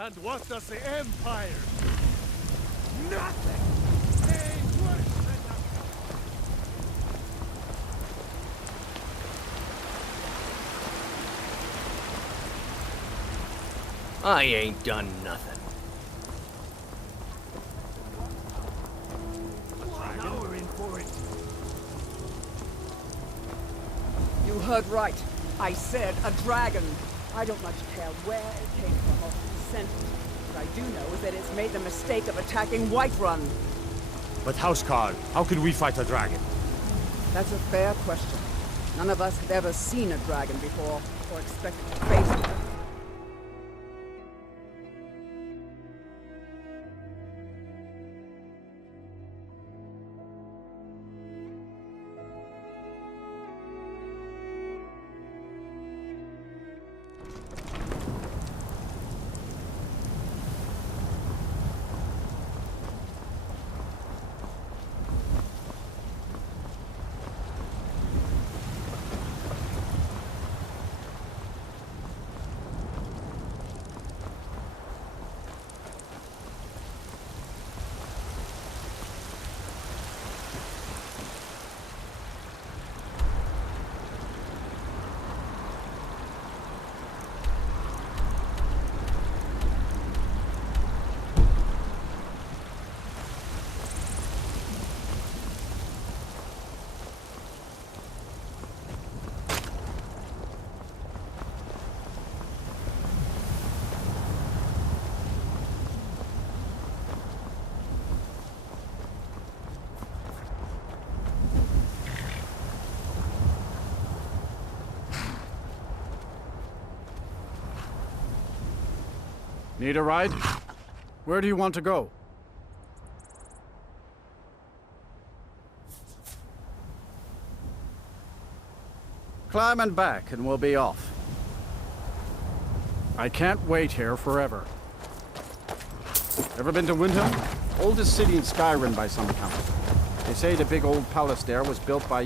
And what does the Empire do? Nothing! Ain't worse than nothing! I ain't done nothing. Now we're in for it. You heard right. I said a dragon. I don't much care where it came from or who sent it. What I do know is that it's made the mistake of attacking Whiterun. But Housecarl, how can we fight a dragon? That's a fair question. None of us have ever seen a dragon before, or expected to face it. Need a ride? Where do you want to go? Climb and back, and we'll be off. I can't wait here forever. Ever been to Windhelm? Oldest city in Skyrim by some account. They say the big old palace there was built by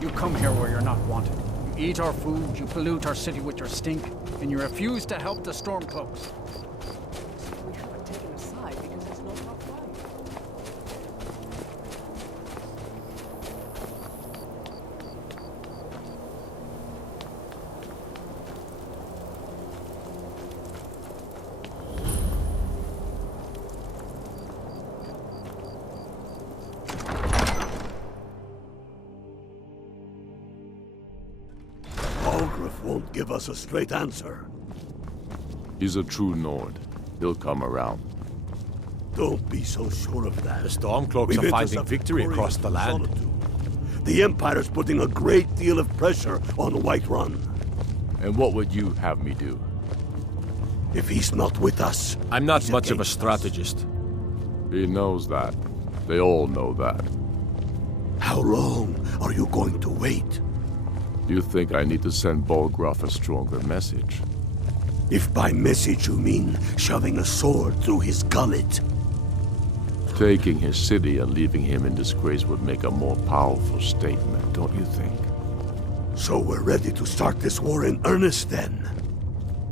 You come here where you're not wanted. You eat our food, you pollute our city with your stink, and you refuse to help the Stormcloaks. We haven't taken a side because there's no tough fight. Won't give us a straight answer. He's a true Nord. He'll come around. Don't be so sure of that. The Stormcloaks are finding victory across the land. The Empire's putting a great deal of pressure on Whiterun. And what would you have me do? If he's not with us... I'm not much of a strategist. He knows that. They all know that. How long are you going to wait? Do you think I need to send Bolgraf a stronger message? If by message you mean shoving a sword through his gullet. Taking his city and leaving him in disgrace would make a more powerful statement, don't you think? So we're ready to start this war in earnest then?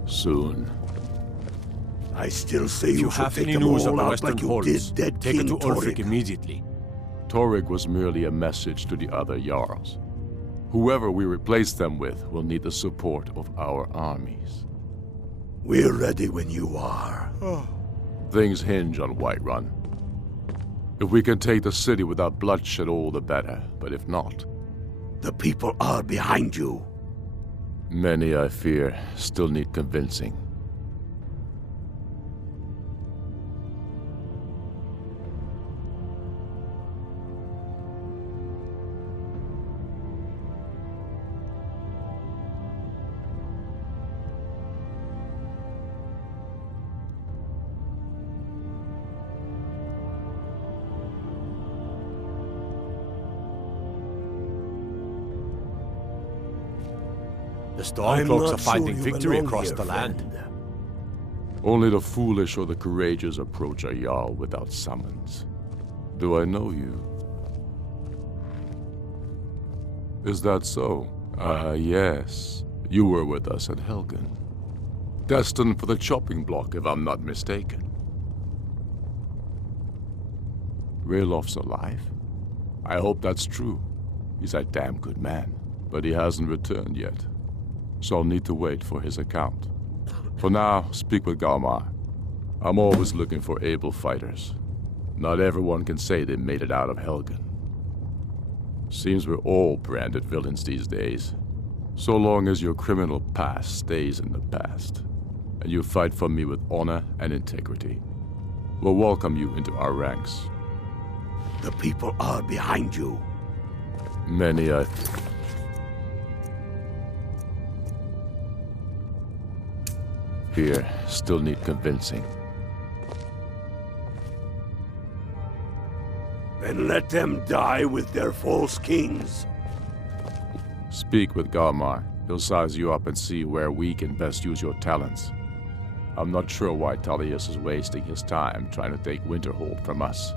Soon. I still say If you should have take any them news of all the out Western like you Halls, did dead take it King to Ulfric Torrik. immediately. Torrik was merely a message to the other Jarls. Whoever we replace them with will need the support of our armies. We're ready when you are. Things hinge on Whiterun. If we can take the city without bloodshed, all the better. But if not... The people are behind you. Many, I fear, still need convincing. The I'm Stormcloaks not are finding sure you victory belong across here, the land. friend. Only the foolish or the courageous approach a Jarl without summons. Do I know you? Is that so? Yes. You were with us at Helgen. Destined for the chopping block, if I'm not mistaken. Raylof's alive? I hope that's true. He's a damn good man, but he hasn't returned yet. So I'll need to wait for his account. For now, speak with Galmar. I'm always looking for able fighters. Not everyone can say they made it out of Helgen. Seems we're all branded villains these days. So long as your criminal past stays in the past, and you fight for me with honor and integrity, we'll welcome you into our ranks. The people are behind you. Many, fear still need convincing. Then let them die with their false kings. Speak with Galmar. He'll size you up and see where we can best use your talents. I'm not sure why Tullius is wasting his time trying to take Winterhold from us.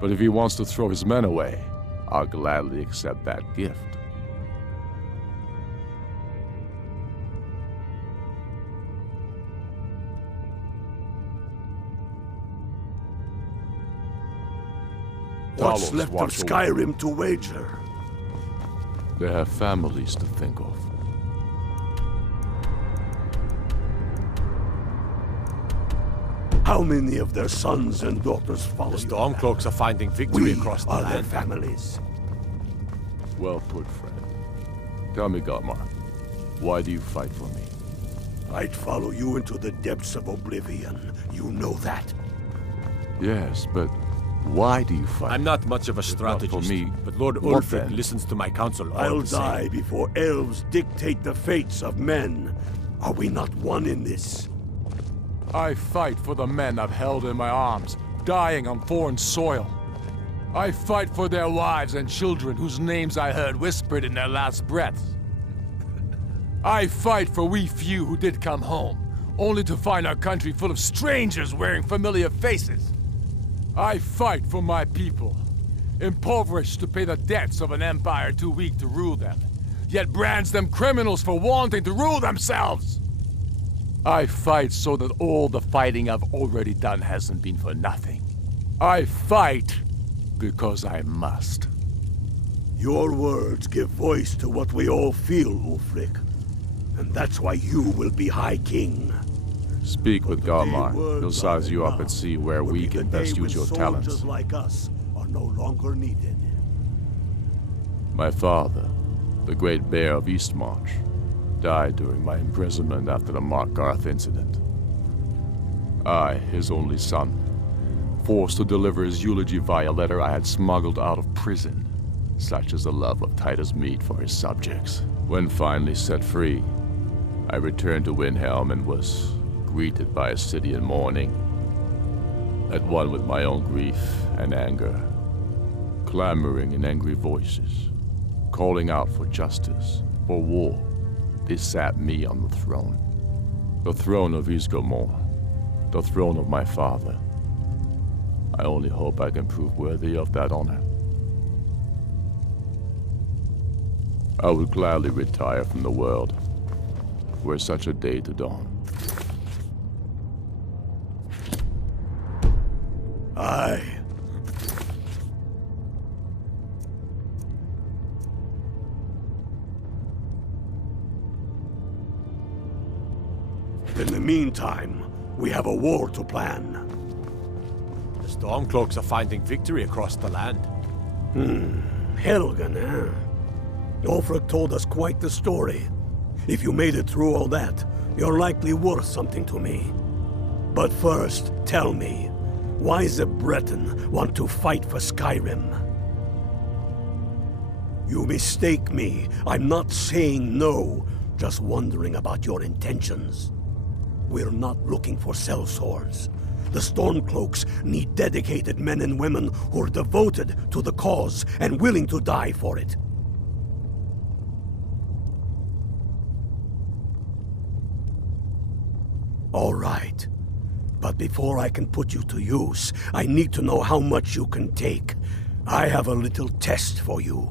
But if he wants to throw his men away, I'll gladly accept that gift. What's Talos left of watch over. Skyrim to wager? They have families to think of. How many of their sons and daughters follow The you? Stormcloaks are finding victory We across the are their land. families. Well put, friend. Tell me, Galmar, why do you fight for me? I'd follow you into the depths of oblivion. You know that. Yes, but why do you fight? I'm not much of a not for strategist, me, but Lord what Ulfric then? listens to my counsel all I'll the same. die before elves dictate the fates of men. Are we not one in this? I fight for the men I've held in my arms, dying on foreign soil. I fight for their wives and children whose names I heard whispered in their last breaths. I fight for we few who did come home, only to find our country full of strangers wearing familiar faces. I fight for my people, impoverished to pay the debts of an empire too weak to rule them, yet brands them criminals for wanting to rule themselves. I fight so that all the fighting I've already done hasn't been for nothing. I fight because I must. Your words give voice to what we all feel, Ulfric. And that's why you will be High King. Speak with The day Galmar. words He'll are size you up enough and see where will we be the can day best use when your soldiers talents. like us are no longer needed. My father, the Great Bear of Eastmarch, died during my imprisonment after the Markarth incident. I, his only son, forced to deliver his eulogy via letter I had smuggled out of prison. Such is the love of Titus meat for his subjects. When finally set free, I returned to Windhelm and was greeted by a city in mourning, at one with my own grief and anger, clamoring in angry voices, calling out for justice, for war. They sat me on the throne of Ysgramor, the throne of my father. I only hope I can prove worthy of that honor. I would gladly retire from the world, were such a day to dawn. Aye. In the meantime, we have a war to plan. The Stormcloaks are finding victory across the land. Helgen, eh? Ulfric told us quite the story. If you made it through all that, you're likely worth something to me. But first, tell me, why does a Breton want to fight for Skyrim? You mistake me. I'm not saying no, just wondering about your intentions. We're not looking for sellswords. The Stormcloaks need dedicated men and women who are devoted to the cause and willing to die for it. All right. But before I can put you to use, I need to know how much you can take. I have a little test for you.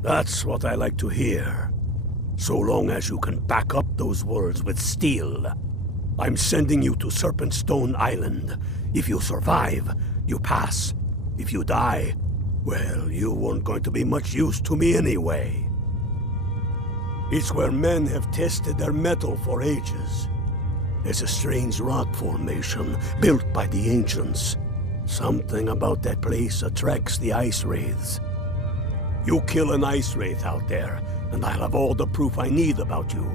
That's what I like to hear. So long as you can back up those words with steel. I'm sending you to Serpentstone Island. If you survive, you pass. If you die, well, you weren't going to be much use to me anyway. It's where men have tested their metal for ages. It's a strange rock formation built by the ancients. Something about that place attracts the ice wraiths. You kill an ice wraith out there, and I'll have all the proof I need about you.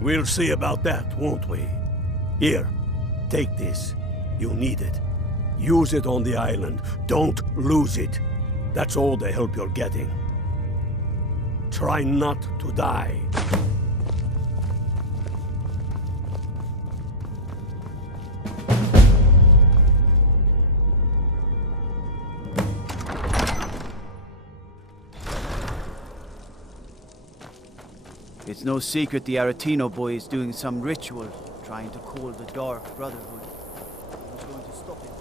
We'll see about that, won't we? Here, take this. You need it. Use it on the island. Don't lose it. That's all the help you're getting. Try not to die. It's no secret the Aretino boy is doing some ritual, trying to call the Dark Brotherhood. Who's going to stop him?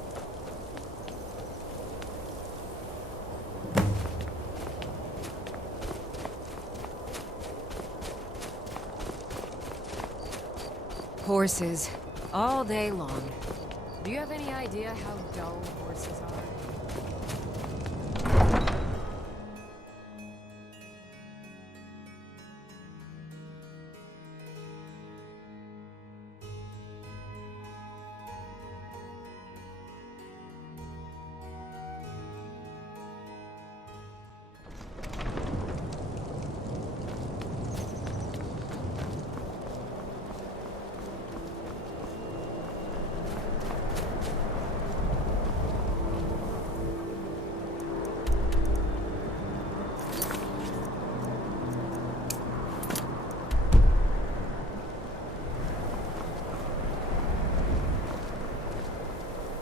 Horses, all day long. Do you have any idea how dull horses are?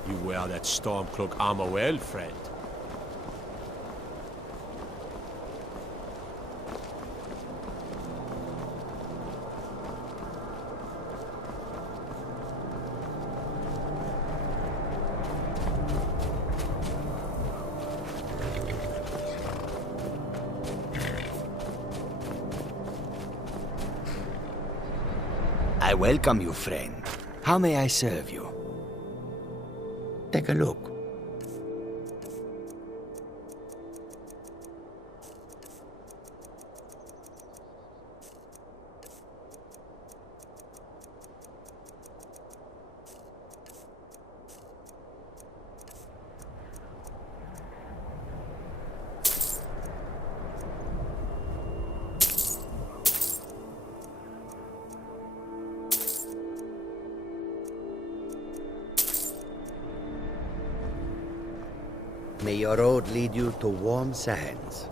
You wear that Stormcloak armor well, friend. I welcome you, friend. How may I serve you? Take a look. May your road lead you to warm sands.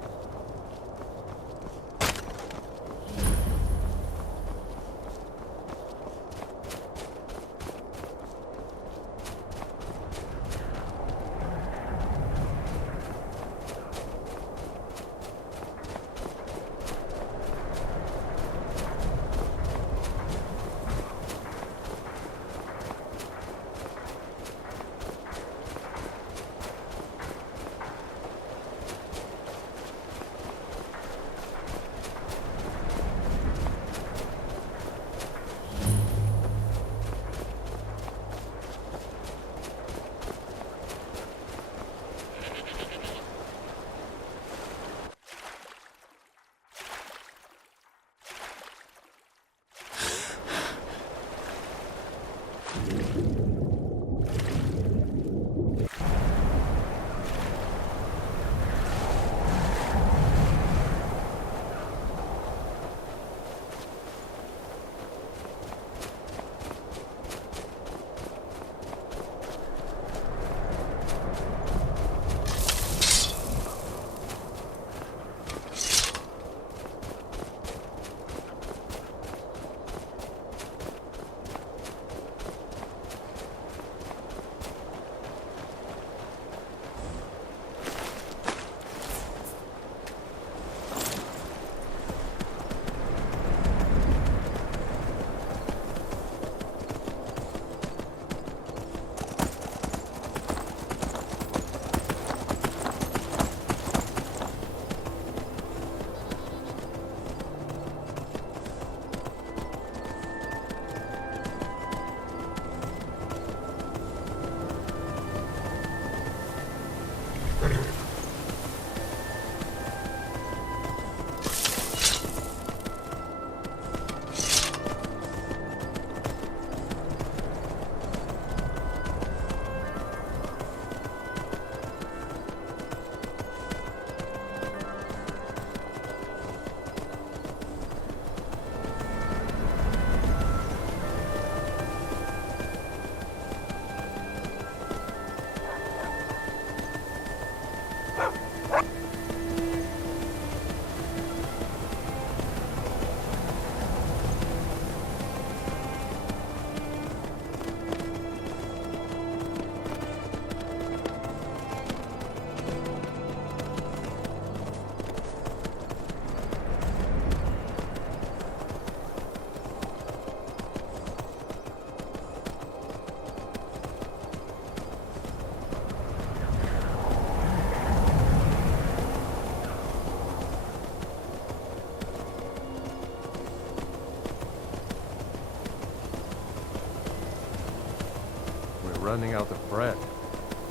running out of bread.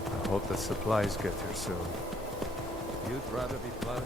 I hope the supplies get here soon. You'd rather be plowing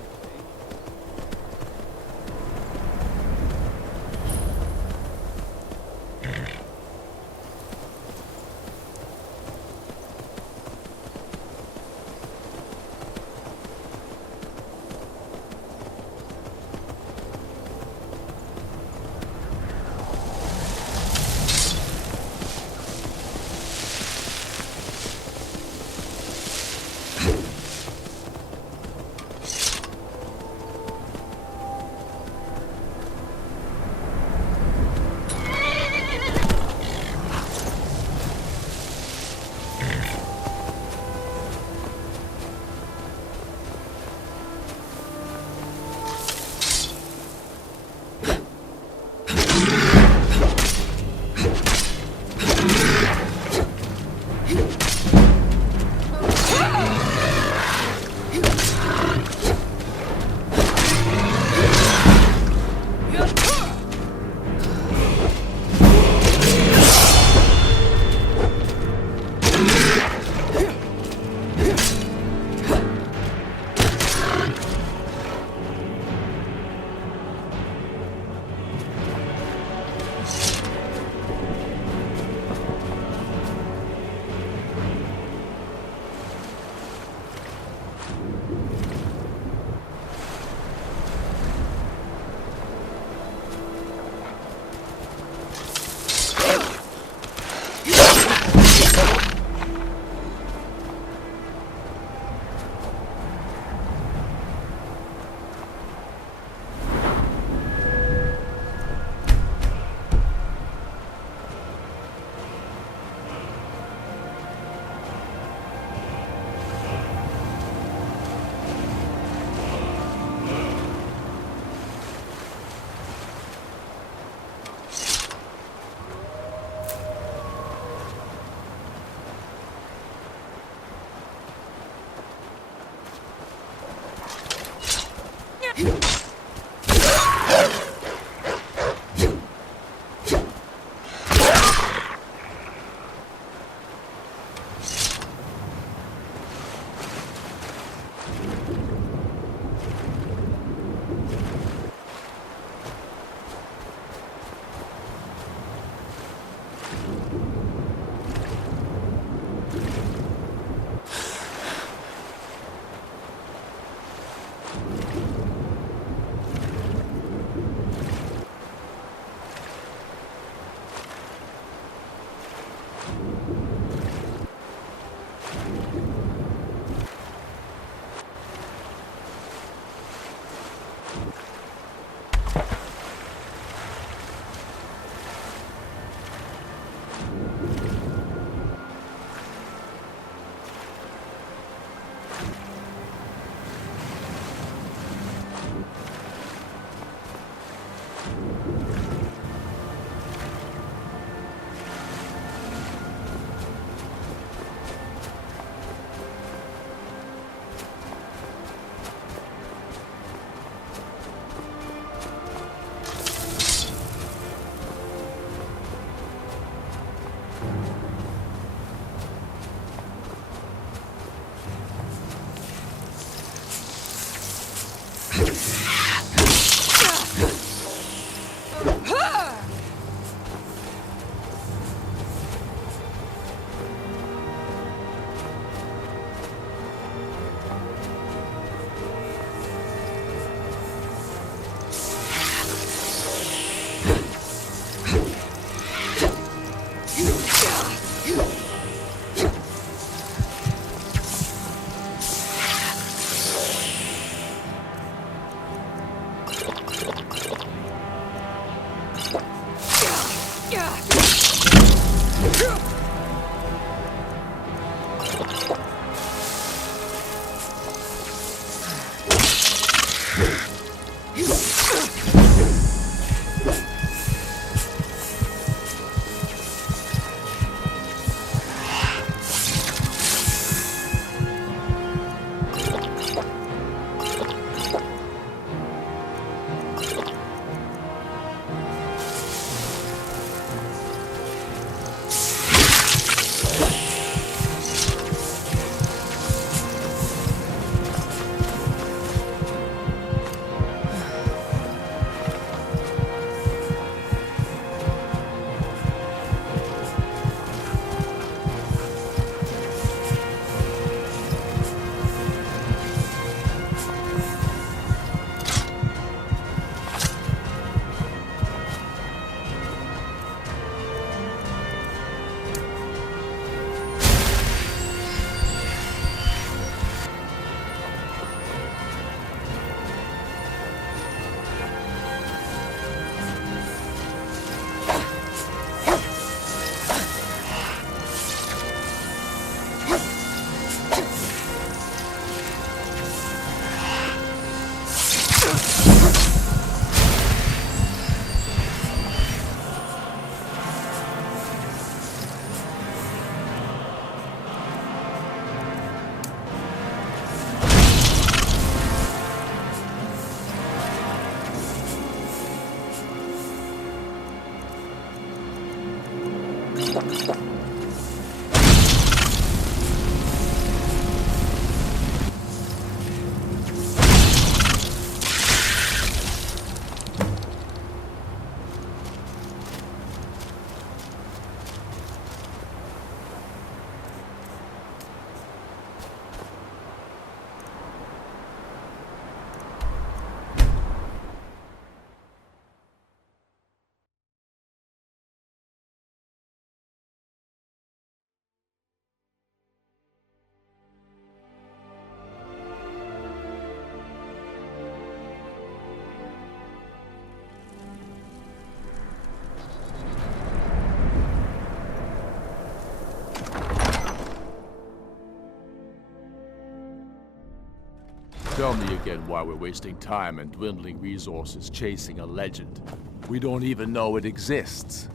Tell me again why we're wasting time and dwindling resources chasing a legend. We don't even know it exists.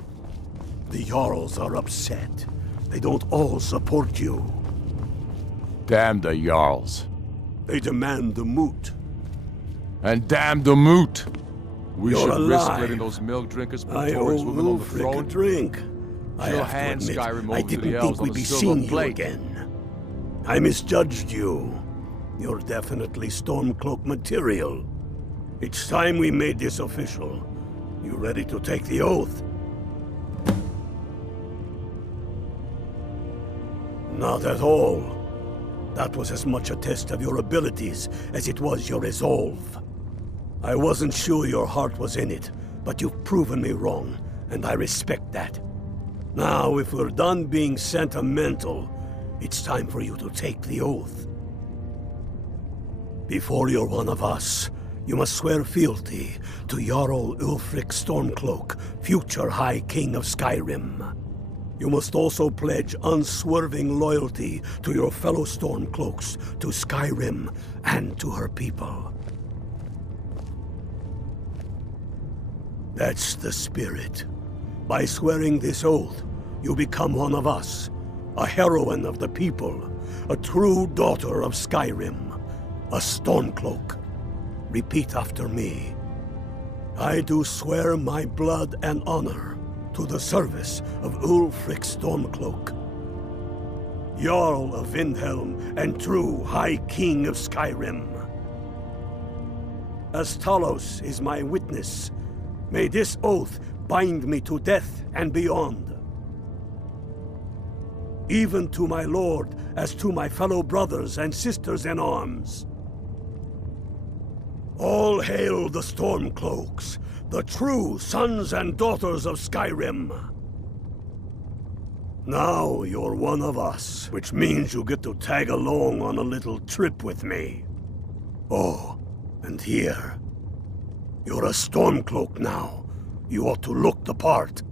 The Jarls are upset. They don't all support you. Damn the Jarls. They demand the moot. And damn the moot! We You're should risk alive. letting those milk drinkers put I Taurus owe women on the Ulfric a throne. drink. I She'll have to hand admit, Skyrim I over to didn't the elves think on we'd a be silver seeing you plate. again. I misjudged you. You're definitely Stormcloak material. It's time we made this official. You ready to take the oath? Not at all. That was as much a test of your abilities as it was your resolve. I wasn't sure your heart was in it, but you've proven me wrong, and I respect that. Now, if we're done being sentimental, it's time for you to take the oath. Before you're one of us, you must swear fealty to Jarl Ulfric Stormcloak, future High King of Skyrim. You must also pledge unswerving loyalty to your fellow Stormcloaks, to Skyrim, and to her people. That's the spirit. By swearing this oath, you become one of us, a heroine of the people, a true daughter of Skyrim. A Stormcloak. Repeat after me. I do swear my blood and honor to the service of Ulfric Stormcloak, Jarl of Windhelm and true High King of Skyrim. As Talos is my witness, may this oath bind me to death and beyond. Even to my lord as to my fellow brothers and sisters in arms. All hail the Stormcloaks, the true sons and daughters of Skyrim. Now you're one of us, which means you get to tag along on a little trip with me. Oh, and here. You're a Stormcloak now. You ought to look the part.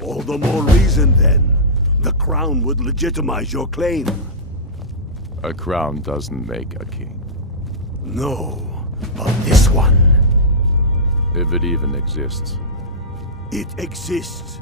All the more reason, then. The crown would legitimize your claim. A crown doesn't make a king. No, but this one. If it even exists. It exists.